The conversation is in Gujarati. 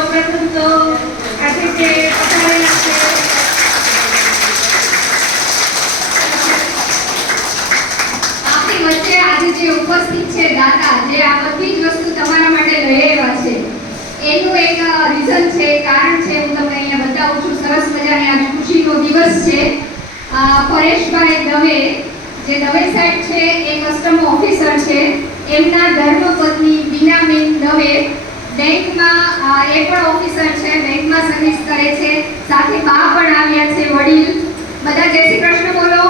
સૌપ્રથમ તો આજે જે પધારેલા છે આપણી વચ્ચે આજે જે ઉપસ્થિત છે દાતા, જે આ બધી જ વસ્તુ તમારા માટે લઈ આવ્યા છે, એનું એક રીઝન છે, કારણ છે, હું તમને અહીંયા બતાવું છું. સરસ મજાની આજ ખુશીનો દિવસ છે. પરેશભાઈ દવે, જે દવે સાહેબ છે એ કસ્ટમ ઓફિસર છે, એમના ધર્મપત્ની બીનાબેન દવે બેંકમાં એ પણ ઓફિસર છે, બેંકમાં સર્વિસ કરે છે. સાથે બા પણ આવ્યા છે, વડીલ. બધા જય શ્રી કૃષ્ણ બોલો.